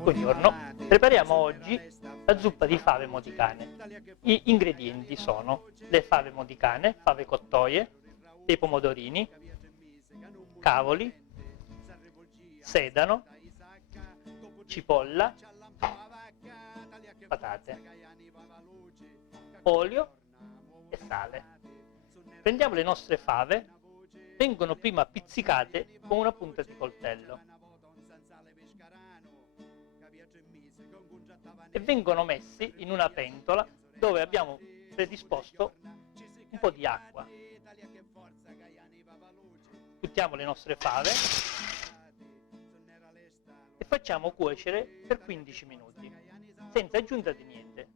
Buongiorno, prepariamo oggi la zuppa di fave modicane. Gli ingredienti sono le fave modicane, fave cottoie, dei pomodorini, cavoli, sedano, cipolla, patate, olio e sale. Prendiamo le nostre fave, vengono prima pizzicate con una punta di coltello e vengono messi in una pentola dove abbiamo predisposto un po' di acqua. Buttiamo le nostre fave e facciamo cuocere per 15 minuti, senza aggiunta di niente.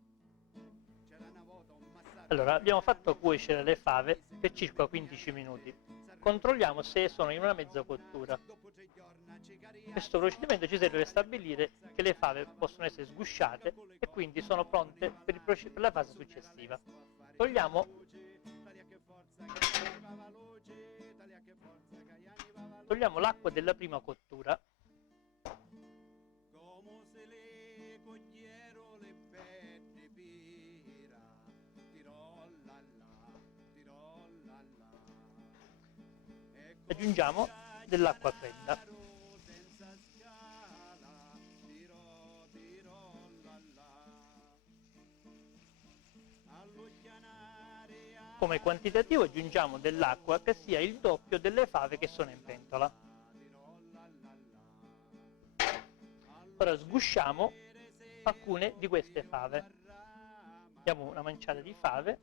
Allora, abbiamo fatto cuocere le fave per circa 15 minuti. Controlliamo se sono in una mezza cottura. Questo procedimento ci serve per stabilire che le fave possono essere sgusciate e quindi sono pronte per la fase successiva. Togliamo l'acqua della prima cottura . Aggiungiamo dell'acqua fredda. Come quantitativo aggiungiamo dell'acqua che sia il doppio delle fave che sono in pentola. Ora sgusciamo alcune di queste fave. Diamo una manciata di fave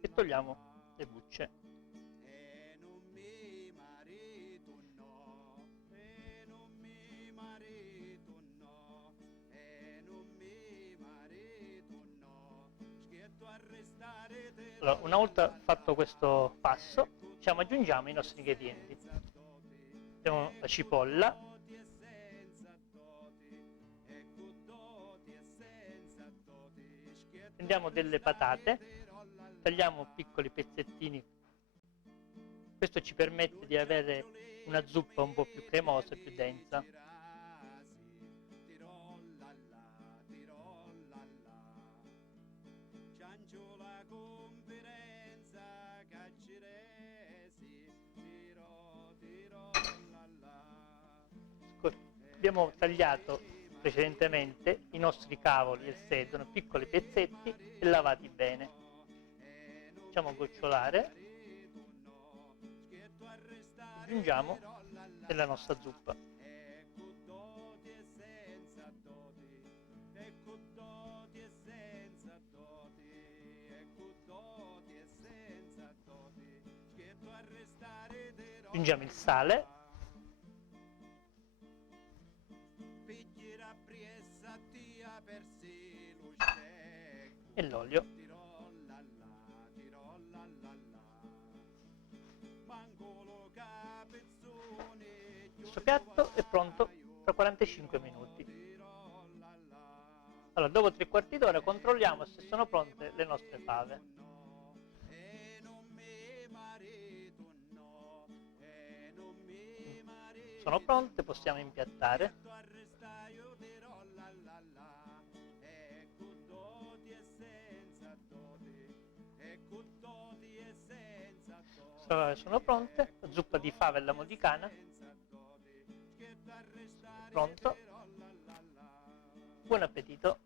e togliamo le bucce. Allora, una volta fatto questo passo, aggiungiamo i nostri ingredienti. Abbiamo la cipolla, prendiamo delle patate, tagliamo piccoli pezzettini. Questo ci permette di avere una zuppa un po' più cremosa e più densa. Abbiamo tagliato precedentemente i nostri cavoli e il sedano, piccoli pezzetti e lavati bene. Facciamo gocciolare, aggiungiamo nella nostra zuppa. Aggiungiamo il sale e l'olio. Questo piatto è pronto tra 45 minuti. Allora, dopo 3/4 d'ora controlliamo se sono pronte le nostre fave. Sono pronte, possiamo impiattare. Sono pronte, la zuppa di fave alla modicana è pronto. Buon appetito!